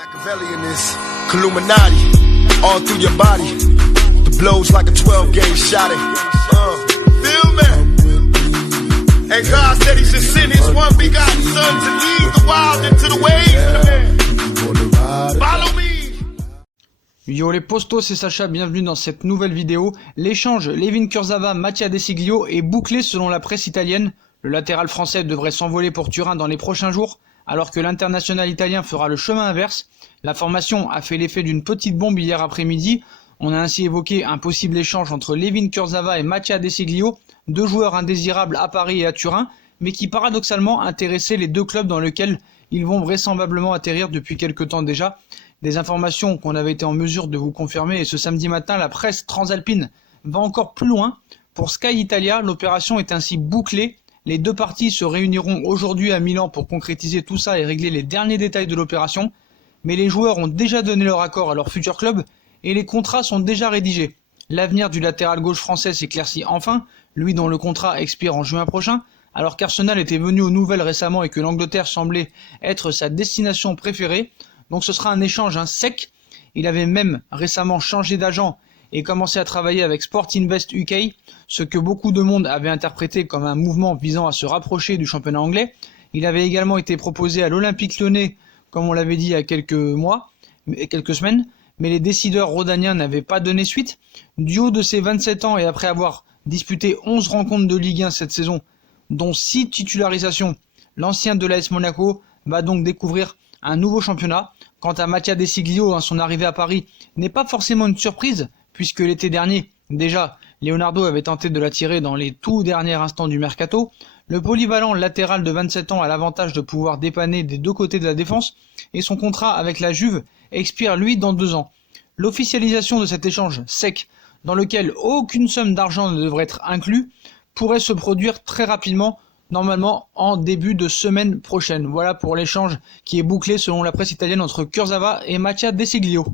Machiavelli in this Illuminati, all through your body. The blows like a 12-gauge shot. Feel me? And God said He should send His one begotten Son to lead the wild into the waves. Follow me. Yo les postos, c'est Sacha, bienvenue dans cette nouvelle vidéo. L'échange Layvin Kurzawa-Mattia Desilio est bouclé selon la presse italienne. Le latéral français devrait s'envoler pour Turin dans les prochains jours, alors que l'international italien fera le chemin inverse. La formation a fait l'effet d'une petite bombe hier après-midi. On a ainsi évoqué un possible échange entre Layvin Kurzawa et Mattia Desilio, deux joueurs indésirables à Paris et à Turin, mais qui paradoxalement intéressaient les deux clubs dans lesquels ils vont vraisemblablement atterrir depuis quelque temps déjà. Des informations qu'on avait été en mesure de vous confirmer, et ce samedi matin, la presse transalpine va encore plus loin. Pour Sky Italia, l'opération est ainsi bouclée. Les deux parties se réuniront aujourd'hui à Milan pour concrétiser tout ça et régler les derniers détails de l'opération. Mais les joueurs ont déjà donné leur accord à leur futur club et les contrats sont déjà rédigés. L'avenir du latéral gauche français s'éclaircit enfin, lui dont le contrat expire en juin prochain, alors qu'Arsenal était venu aux nouvelles récemment et que l'Angleterre semblait être sa destination préférée. Donc ce sera un échange sec. Il avait même récemment changé d'agent et commencé à travailler avec Sport Invest UK, ce que beaucoup de monde avait interprété comme un mouvement visant à se rapprocher du championnat anglais. Il avait également été proposé à l'Olympique Lyonnais, comme on l'avait dit il y a quelques semaines, mais les décideurs rhodaniens n'avaient pas donné suite. Du haut de ses 27 ans et après avoir disputé 11 rencontres de Ligue 1 cette saison, dont 6 titularisations, l'ancien de l'AS Monaco va donc découvrir un nouveau championnat. Quant à Mattia Desilio, son arrivée à Paris n'est pas forcément une surprise, puisque l'été dernier, déjà, Leonardo avait tenté de l'attirer dans les tout derniers instants du mercato. Le polyvalent latéral de 27 ans a l'avantage de pouvoir dépanner des deux côtés de la défense, et son contrat avec la Juve expire lui dans 2 ans. L'officialisation de cet échange sec, dans lequel aucune somme d'argent ne devrait être inclus, pourrait se produire très rapidement, normalement en début de semaine prochaine. Voilà pour l'échange qui est bouclé selon la presse italienne entre Kurzawa et Mattia Desilio.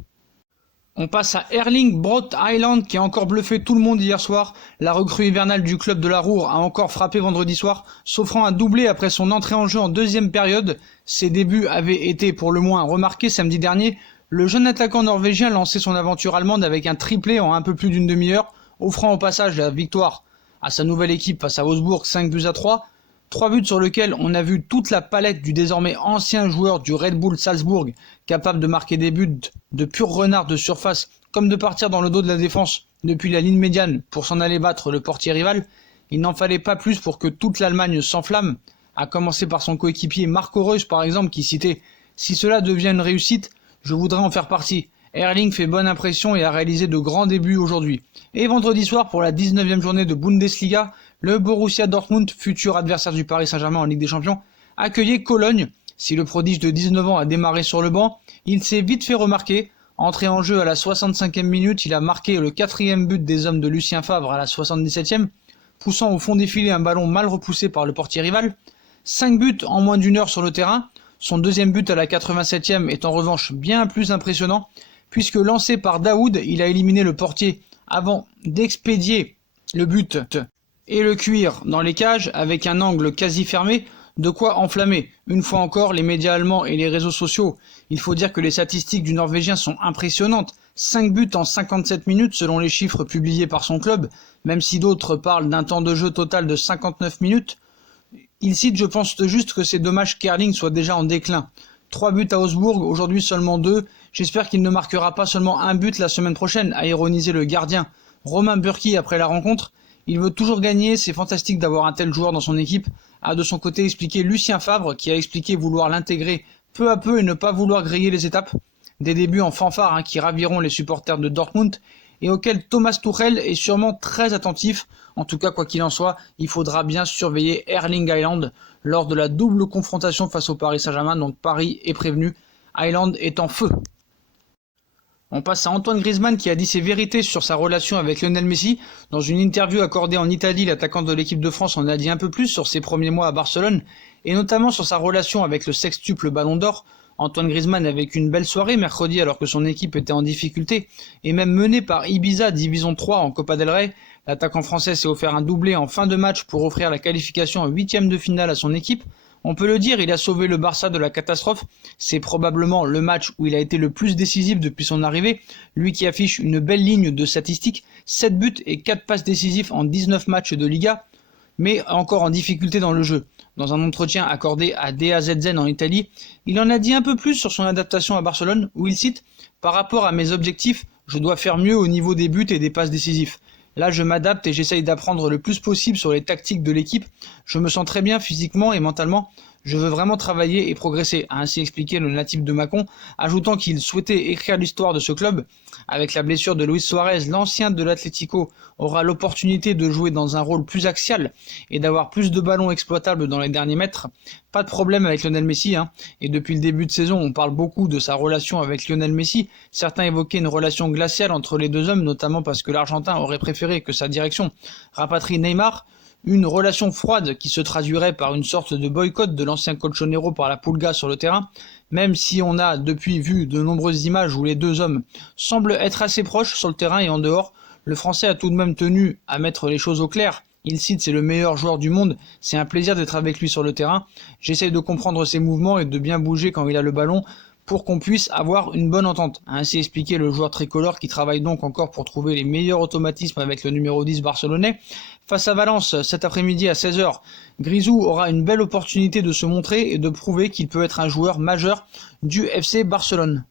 On passe à Erling Braut Haaland qui a encore bluffé tout le monde hier soir. La recrue hivernale du club de la Ruhr a encore frappé vendredi soir, s'offrant un doublé après son entrée en jeu en deuxième période. Ses débuts avaient été pour le moins remarqués samedi dernier. Le jeune attaquant norvégien lançait son aventure allemande avec un triplé en un peu plus d'une demi-heure, offrant au passage la victoire à sa nouvelle équipe face à Augsbourg 5-3. 3 buts sur lesquels on a vu toute la palette du désormais ancien joueur du Red Bull Salzbourg, capable de marquer des buts de pur renard de surface, comme de partir dans le dos de la défense depuis la ligne médiane pour s'en aller battre le portier rival. Il n'en fallait pas plus pour que toute l'Allemagne s'enflamme, à commencer par son coéquipier Marco Reus par exemple, qui citait « Si cela devient une réussite, je voudrais en faire partie ». Erling fait bonne impression et a réalisé de grands débuts aujourd'hui. Et vendredi soir, pour la 19e journée de Bundesliga, le Borussia Dortmund, futur adversaire du Paris Saint-Germain en Ligue des Champions, accueillait Cologne. Si le prodige de 19 ans a démarré sur le banc, il s'est vite fait remarquer. Entré en jeu à la 65e minute, il a marqué le 4e but des hommes de Lucien Favre à la 77e, poussant au fond des filets un ballon mal repoussé par le portier rival. 5 buts en moins d'une heure sur le terrain. Son deuxième but à la 87e est en revanche bien plus impressionnant, puisque lancé par Daoud, il a éliminé le portier avant d'expédier le but et le cuire dans les cages avec un angle quasi fermé, de quoi enflammer une fois encore les médias allemands et les réseaux sociaux. Il faut dire que les statistiques du Norvégien sont impressionnantes. 5 buts en 57 minutes selon les chiffres publiés par son club, même si d'autres parlent d'un temps de jeu total de 59 minutes. Il cite, je pense juste que c'est dommage qu'Erling soit déjà en déclin. 3 buts à Augsbourg, aujourd'hui seulement 2. J'espère qu'il ne marquera pas seulement un but la semaine prochaine, a ironisé le gardien Romain Burki après la rencontre. Il veut toujours gagner, c'est fantastique d'avoir un tel joueur dans son équipe, a de son côté expliqué Lucien Favre, qui a expliqué vouloir l'intégrer peu à peu et ne pas vouloir griller les étapes. Des débuts en fanfare qui raviront les supporters de Dortmund et auxquels Thomas Tuchel est sûrement très attentif. En tout cas, quoi qu'il en soit, il faudra bien surveiller Erling Haaland lors de la double confrontation face au Paris Saint-Germain, donc Paris est prévenu, Haaland est en feu. On passe à Antoine Griezmann qui a dit ses vérités sur sa relation avec Lionel Messi. Dans une interview accordée en Italie, l'attaquant de l'équipe de France en a dit un peu plus sur ses premiers mois à Barcelone, et notamment sur sa relation avec le sextuple Ballon d'Or. Antoine Griezmann a vécu une belle soirée mercredi alors que son équipe était en difficulté, et même menée par Ibiza Division 3 en Copa del Rey. L'attaquant français s'est offert un doublé en fin de match pour offrir la qualification en 8e de finale à son équipe. On peut le dire, il a sauvé le Barça de la catastrophe. C'est probablement le match où il a été le plus décisif depuis son arrivée. Lui qui affiche une belle ligne de statistiques, 7 buts et 4 passes décisives en 19 matchs de Liga, mais encore en difficulté dans le jeu. Dans un entretien accordé à DAZN en Italie, il en a dit un peu plus sur son adaptation à Barcelone, où il cite « Par rapport à mes objectifs, je dois faire mieux au niveau des buts et des passes décisifs. Là, je m'adapte et j'essaye d'apprendre le plus possible sur les tactiques de l'équipe. Je me sens très bien physiquement et mentalement. Je veux vraiment travailler et progresser », a ainsi expliqué le natif de Mâcon, ajoutant qu'il souhaitait écrire l'histoire de ce club. Avec la blessure de Luis Suarez, l'ancien de l'Atlético aura l'opportunité de jouer dans un rôle plus axial et d'avoir plus de ballons exploitables dans les derniers mètres. Pas de problème avec Lionel Messi, Et depuis le début de saison, on parle beaucoup de sa relation avec Lionel Messi. Certains évoquaient une relation glaciale entre les deux hommes, notamment parce que l'Argentin aurait préféré que sa direction rapatrie Neymar. Une relation froide qui se traduirait par une sorte de boycott de l'ancien colchonero par la Pulga sur le terrain, même si on a depuis vu de nombreuses images où les deux hommes semblent être assez proches sur le terrain et en dehors. Le Français a tout de même tenu à mettre les choses au clair. Il cite « C'est le meilleur joueur du monde, c'est un plaisir d'être avec lui sur le terrain. J'essaye de comprendre ses mouvements et de bien bouger quand il a le ballon pour qu'on puisse avoir une bonne entente », a ainsi expliqué le joueur tricolore qui travaille donc encore pour trouver les meilleurs automatismes avec le numéro 10 barcelonais. Face à Valence cet après-midi à 16h, Grisou aura une belle opportunité de se montrer et de prouver qu'il peut être un joueur majeur du FC Barcelone.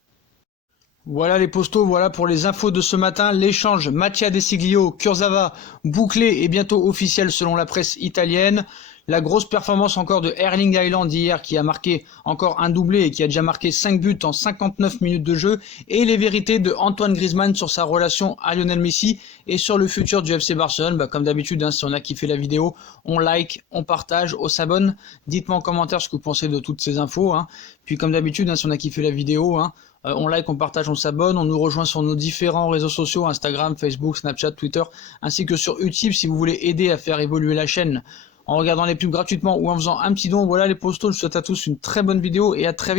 Voilà les postos, voilà pour les infos de ce matin. L'échange Mattia De Sciglio, Kurzawa bouclé et bientôt officiel selon la presse italienne. La grosse performance encore de Erling Haaland hier qui a marqué encore un doublé et qui a déjà marqué 5 buts en 59 minutes de jeu. Et les vérités de Antoine Griezmann sur sa relation à Lionel Messi et sur le futur du FC Barcelone. Comme d'habitude, si on a kiffé la vidéo, on like, on partage, on s'abonne. Dites-moi en commentaire ce que vous pensez de toutes ces infos. Puis comme d'habitude, si on a kiffé la vidéo, on like, on partage, on s'abonne, on nous rejoint sur nos différents réseaux sociaux, Instagram, Facebook, Snapchat, Twitter, ainsi que sur Utip si vous voulez aider à faire évoluer la chaîne en regardant les pubs gratuitement ou en faisant un petit don. Voilà les postos, je vous souhaite à tous une très bonne vidéo et à très vite.